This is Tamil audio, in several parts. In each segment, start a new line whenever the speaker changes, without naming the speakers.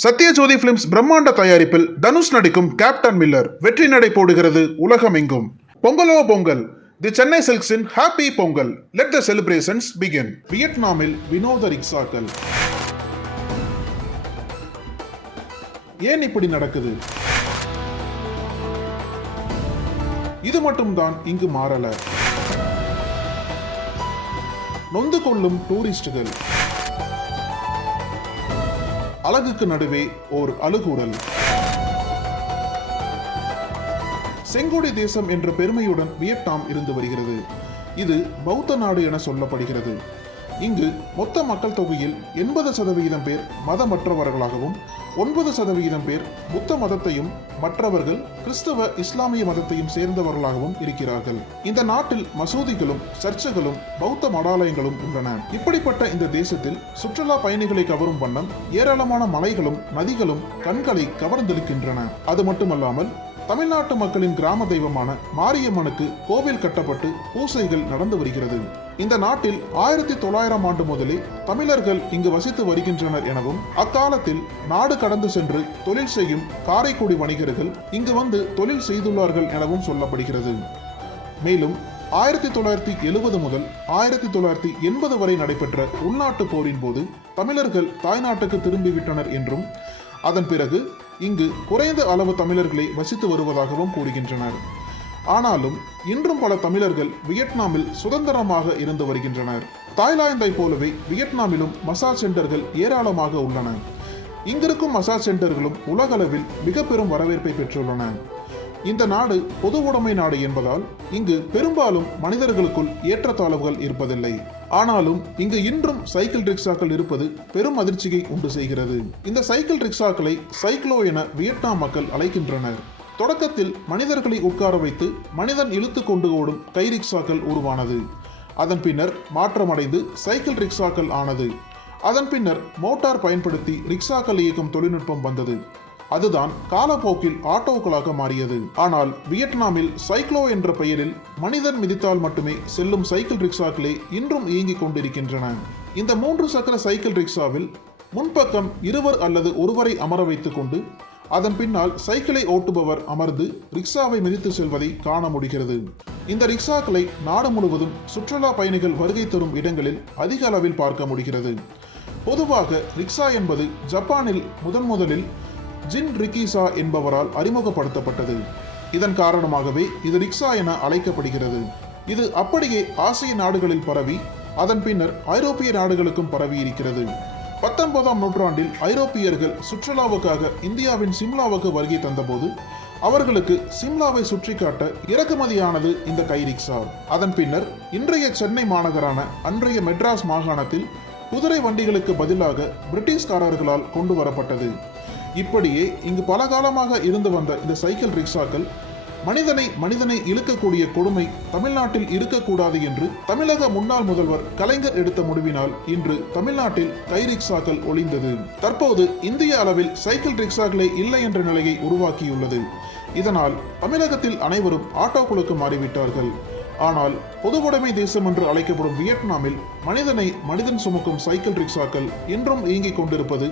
சத்யஜோதி பிலிம்ஸ் பிரம்மாண்ட தயாரிப்பில் தனுஷ் நடிக்கும் கேப்டன் மில்லர் வெற்றி நடை போடுகிறது உலகமெங்கும். பொங்கலோ Pongal. The Chennai சில்க்ஸின் happy Pongal let the celebrations begin வியட்நாமில் வினோத ரிக்ஷாக்கள் ஏன் இப்படி நடக்குது? இது மட்டும்தான் இங்கு மாறல. நொந்து கொள்ளும் டூரிஸ்டுகள் அழகுக்கு நடுவே ஓர் அழுகுரல் செங்கோடி தேசம் என்ற பெருமையுடன் வியட்நாம் இருந்து வருகிறது. இது பௌத்த நாடு என சொல்லப்படுகிறது. இங்கு மொத்த மக்கள் தொகையில் எண்பது சதவிகிதம் பேர் மதமற்றவர்களாகவும் ஒன்பது சதவிகிதம் பேர் புத்த மதத்தையும் மற்றவர்கள் கிறிஸ்தவ இஸ்லாமிய மதத்தையும் சேர்ந்தவர்களாகவும் இருக்கிறார்கள். இந்த நாட்டில் மசூதிகளும் சர்ச்சுகளும் பௌத்த மடாலயங்களும் உள்ளன. இப்படிப்பட்ட இந்த தேசத்தில் சுற்றுலா பயணிகளை கவரும் வண்ணம் ஏராளமான மலைகளும் நதிகளும் கண்களை கவர்ந்திருக்கின்றன. அது மட்டுமல்லாமல் தமிழ்நாட்டு மக்களின் கிராம தெய்வமான மாரியம்மனுக்கு கோவில் கட்டப்பட்டு பூசைகள் நடந்து வருகிறது. இந்த நாட்டில் ஆயிரத்தி தொள்ளாயிரம் ஆண்டு முதலே தமிழர்கள் இங்கு வசித்து வருகின்றனர் எனவும் அக்காலத்தில் நாடு கடந்து சென்று தொழில் செய்யும் காரைக்குடி வணிகர்கள் இங்கு வந்து தொழில் செய்துள்ளார்கள் எனவும் சொல்லப்படுகிறது. மேலும் ஆயிரத்தி தொள்ளாயிரத்தி எழுபது முதல் ஆயிரத்தி தொள்ளாயிரத்தி எண்பது வரை நடைபெற்ற உள்நாட்டு போரின் போது தமிழர்கள் தாய்நாட்டுக்கு திரும்பிவிட்டனர் என்றும் அதன் பிறகு இங்கு குறைந்த அளவு தமிழர்களை வசித்து வருவதாகவும் கூறுகின்றனர். ஆனாலும் இன்றும் பல தமிழர்கள் வியட்நாமில் சுதந்திரமாக இருந்து வருகின்றனர். தாய்லாந்தை போலவே வியட்நாமிலும் மசாஜ் சென்டர்கள் ஏராளமாக உள்ளன. இங்கிருக்கும் மசாஜ் சென்டர்களும் உலகளவில் மிக பெரும் வரவேற்பை பெற்றுள்ளன. இந்த நாடு பொது உடைமை நாடு என்பதால் இங்கு பெரும்பாலும் மனிதர்களுக்குள் ஏற்றத்தாழ்வுகள் இருப்பதில்லை. ஆனாலும் இங்கு இன்றும் சைக்கிள் ரிக்ஷாக்கள் இருப்பது பெரும் அதிர்ச்சியை உண்டு செய்கிறது. இந்த சைக்கிள் ரிக்ஷாக்களை சைக்ளோ என வியட்நாம் மக்கள் அழைக்கின்றனர். தொடக்கத்தில் மனிதர்களை உட்கார வைத்து மனிதன் இழுத்து கொண்டு ஓடும் கை ரிக்ஷாக்கள் உருவானது. அதன் பின்னர் மாற்றமடைந்து சைக்கிள் ரிக்ஷாக்கள் ஆனது. அதன் பின்னர் மோட்டார் பயன்படுத்தி ரிக்ஷாக்கள் இயக்கும் தொழில்நுட்பம் வந்தது. அதுதான் காலப்போக்கில் ஆட்டோக்களாக மாறியது. ஆனால் வியட்நாமில் சைக்ளோ என்ற பெயரில் மனிதன் மிதித்தால் மட்டுமே செல்லும் சைக்கிள் ரிக்ஷாக்களே இன்றும் இயங்கிக் கொண்டிருக்கின்றன. இந்த மூன்று சக்கர சைக்கிள் ரிக்ஷாவில் முன்பக்கம் இருவர் அல்லது ஒருவரை அமர வைத்துக் கொண்டு அதன் பின்னால் சைக்கிளை ஓட்டுபவர் அமர்ந்து ரிக்ஷாவை மிதித்து செல்வதை காண முடிகிறது. இந்த ரிக்ஷாக்களை நாடு முழுவதும் சுற்றுலா பயணிகள் வருகை தரும் இடங்களில் அதிக அளவில் பார்க்க முடிகிறது. பொதுவாக ரிக்ஷா என்பது ஜப்பானில் முதன் முதலில் ஜின் ரிக்கிசா என்பவரால் அறிமுகப்படுத்தப்பட்டது. இதன் காரணமாகவே இது ரிக்ஷா என அழைக்கப்படுகிறது. இது அப்படியே ஆசிய நாடுகளில் பரவி அதன் பின்னர் ஐரோப்பிய நாடுகளுக்கும் பரவி இருக்கிறது பத்தொன்பதாம் நூற்றாண்டில் ஐரோப்பியர்கள் சுற்றுலாவுக்காக இந்தியாவின் சிம்லாவுக்கு வருகை தந்தபோது அவர்களுக்கு சிம்லாவை சுற்றி காட்ட இறக்குமதியானது இந்த கைரிக்ஸா அதன் பின்னர் இன்றைய சென்னை மாநகரான அன்றைய மெட்ராஸ் மாகாணத்தில் குதிரை வண்டிகளுக்கு பதிலாக பிரிட்டிஷ்காரர்களால் கொண்டு வரப்பட்டது. இப்படியே இங்கு பல காலமாக இருந்து வந்த இந்த சைக்கிள் ரிக்ஷாக்கள் மனிதனை மனிதனை இழுக்கக்கூடிய கொடுமை தமிழ்நாட்டில் இருக்கக்கூடாது என்று தமிழக முன்னாள் முதல்வர் கலைஞர் எடுத்த முடிவினால் இன்று தமிழ்நாட்டில் கை ரிக்ஷாக்கள் ஒளிந்தது. தற்போது இந்திய அளவில் சைக்கிள் ரிக்ஷாக்களே இல்லை என்ற நிலையை உருவாக்கியுள்ளது. இதனால் தமிழகத்தில் அனைவரும் ஆட்டோக்களுக்கு மாறிவிட்டார்கள். ஆனால் பொதுவுடைமை தேசம் என்று அழைக்கப்படும் வியட்நாமில் மனிதனை மனிதன் சுமக்கும் சைக்கிள் ரிக்ஷாக்கள் இன்றும் இயங்கிக் கொண்டிருப்பது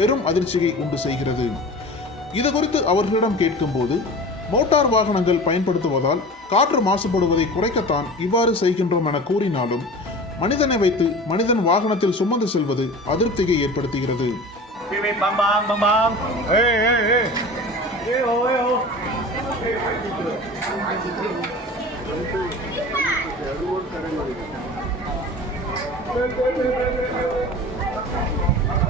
பெரும் அதிர்ச்சியை உண்டு செய்கிறது. இது குறித்து அவர்களிடம் கேட்கும்போது மோட்டார் வாகனங்கள் பயன்படுத்துவதால் காற்று மாசுபடுவதை குறைக்கத்தான் இவ்வாறு செய்கின்றோம் என கூறினாலும் மனிதனை வைத்து மனிதன் வாகனத்தில் சுமந்து செல்வது அதிருப்தியை ஏற்படுத்துகிறது.
Thank you.